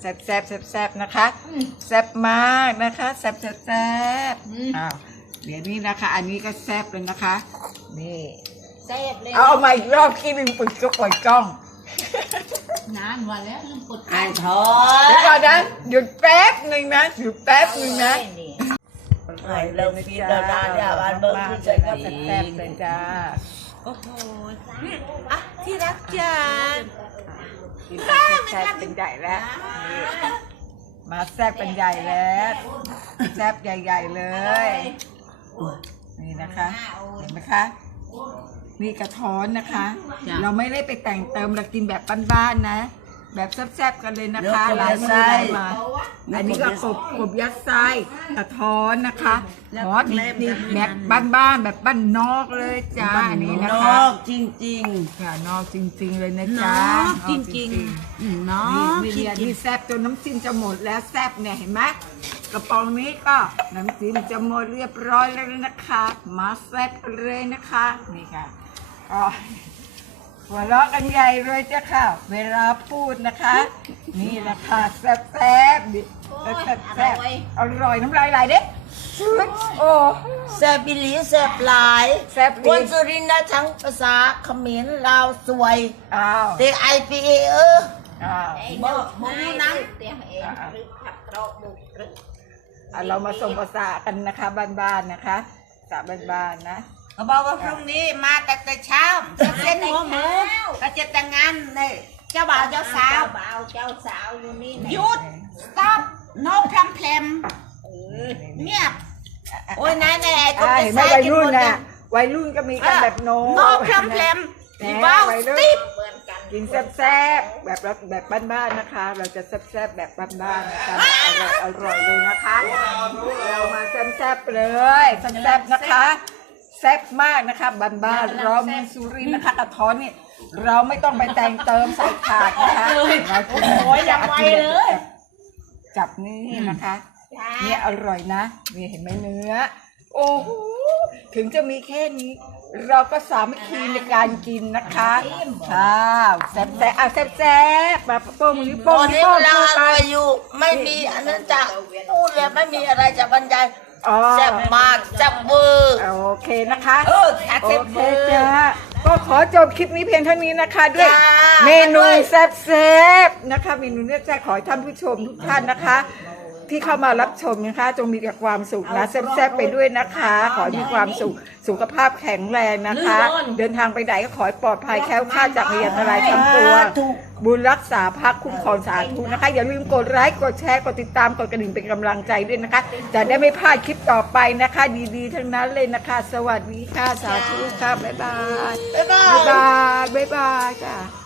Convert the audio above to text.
แซ่บแซ่บแซ่บแซ่บนะคะแซ่บมากนะคะแซ่บแซ่บแซ่บอ้าวเดี๋ยวนี้นะคะ อันนี้ก็แซ่บเลยนะคะ นี่แซ่บเลยเอาเอามาอีกรอบที่หนึ่งปึกก็ปล่อยกล้องนานวันแล้วลืมกดอ่านทอเดี๋ยวก่อนนะหยุดแป๊บหนึ่งนะหยุดแป๊บหนึ่งนะ อ่านเราฟีดเราดาดาวันเบิร์มาคือเลจะยก็ก็เป็นแซ่บๆเลยจ้าโอ้โหอะที่รักจ้ากินแบบแซ่บๆเป็นใหญ่แล้วนี่มาแซ่บเป็นใหญ่แล้วแซ่บใหญ่ ๆเลย นี่นะคะเห็นไหมคะนี่กระท้อนนะคะ เราไม่ได้ไปแต่งเติมเรากินแบบบ้านๆนะ แบบแซ่บๆกันเลยนะคะลายไส้มาอันนี้ก็กบกบยัดไส้กระท้อนนะคะหอดิบดิบแบบบ้านๆแบบบ้านนอกเลยจ้าอันนี้นะนคะอกจริงค่ะนอกจริง ๆ เลยนะๆนจ๊ะอกจนอกริงๆๆอืมนอนี่กมีจเรียนริงที่แซ่บจนน้ำจิ้มจะหมดแล้วแซ่บเนี่ยเห็นไหมกระป๋องนี้ก็น้ำจิ้มจะหมดเรียบร้อยแล้วนะคะ มาแซ่บกันเลยนะคะนี่ค่ะก็ หัวเราะกันใหญ่เลยจ้ะค่ะ เวลาพูดนะคะ นี่แหละค่ะแซ่บแซ่บๆดิแซ่บแซ่บๆอร่อยน้ำลายไหลเด้โอ้ๆแซบบิลีแซบหลายแซ่บคดีนสุรินทร์นะทั้งภาษาเขมรลาวสวยอ้าวเตไอพีเอเอออ้าวบ่บ่รู้น้เตียงเองหรือผักกรอกบุกหรืออะเรามาส่งภาษากันนะคะบ้านๆนะคะภาษาบ้านๆนะ เขาบอกว่าพรุ่งนี้มาแต่แต่เช้าจะเส้นหัวหมูก็จะแต่งงานนี่เจ้าบ่าวเจ้าสาวเบาเจ้าสาวอยู่นี่หยุด stop no พรำเพลมเงียบโอ้ยนายนายไอ้คนอ่าไปเห็นไหมซ้ายวัยกินหมรุ่นดเลน่ะยวัยรุ่นก็มีกันแบบโน้ no พรำเพลมแหมดีบ้าวัยสรุ่นติปเหมือนกันกินแซ่บๆแบบแบบบ้านๆนะคะ เราจะแซ่บๆแบบบ้านๆนะคะอร่อยอร่อยเลยนะคะ เรามาแซ่บๆเลยแซ่บๆนะคะ แซ่บมากนะคะบ้านๆเราเมืองสุรินทร์นะคะกระท้อนนี่เราไม่ต้องไปแต่งเติมใส่ถาดนะคะเรากินโอ้ยอย่างไวเลย จับนี่นะคะ เนี่ยอร่อยนะนี่เห็นไหมเนื้อ โอ้โหถึงจะมีแค่นี้ เราก็สามัคคีในการกินนะคะค่ะแซ่บแซ่บอะแซ่บแซ่บมาโป้งนิ้วตโป้งอนนิ้วนี้โป้งเราพูดอไปร่อยอยู่ไม่มีอันนั้นจะพูดเลยไม่มีอะไรจะบรรยายอ๋อแซ่บมากแซ่บเวอร์โอ เคนะคะ เออแซ่บโอแซ่บเคเวอร์จ้าก็ขอจบคลิปนี้เพียงเท่านี้นะคะ ด้วยจ้าเมนูด้วยแซ่บๆนะคะเมนูเนี่ยจะขอให้ท่านผู้ชมทุกท่านนะคะ ที่เข้ามารับชมนะคะ จงมีแต่ความสุขนะแซ่บๆไปด้วยนะคะ ขอให้มีความสุขสุขภาพแข็งแรงนะคะ เดินทางไปไหนก็ขอให้ปลอดภัยแคล้วคลาดจากพยานอะไรทั้งปวงถูกบุญรักษาพักคุ้มครองสาธุนะคะ อย่าลืมกดไลค์กดแชร์กดติดตามกดกระดิ่งเป็นกำลังใจด้วยนะคะ จะได้ไม่พลาดคลิปต่อไปนะคะ ดีๆ ทั้งนั้นเลยนะคะ สวัสดีค่ะสาธุค่ะบ๊ายบายบ๊ายบาบ๊ายยบายบ๊ายบายจ้ะ